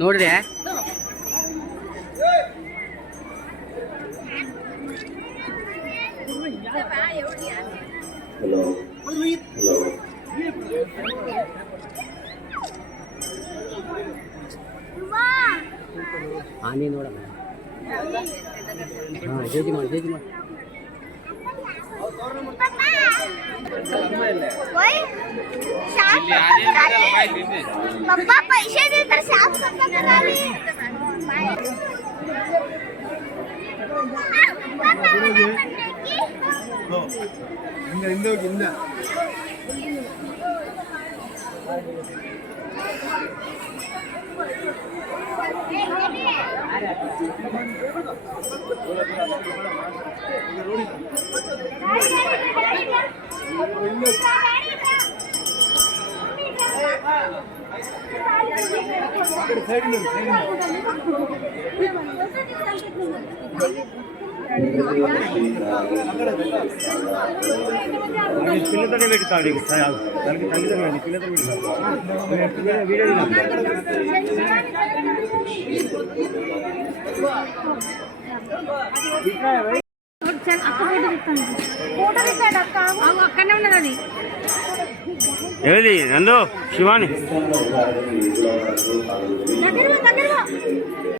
ನೋಡ್ರಿ ಆನೆ ನೋಡಮ್ಮ ಜೇಜಿ ಮಾಡಿ पप्पा पैसे दे तर साफ करता करावी हो इंद इंद పిల్లతోనే పెడతాడు దానికి తల్లిదండ్రులు పిల్లతో అక్కడనే ఉన్నది అది ఏది నందు శివాని దగ్గర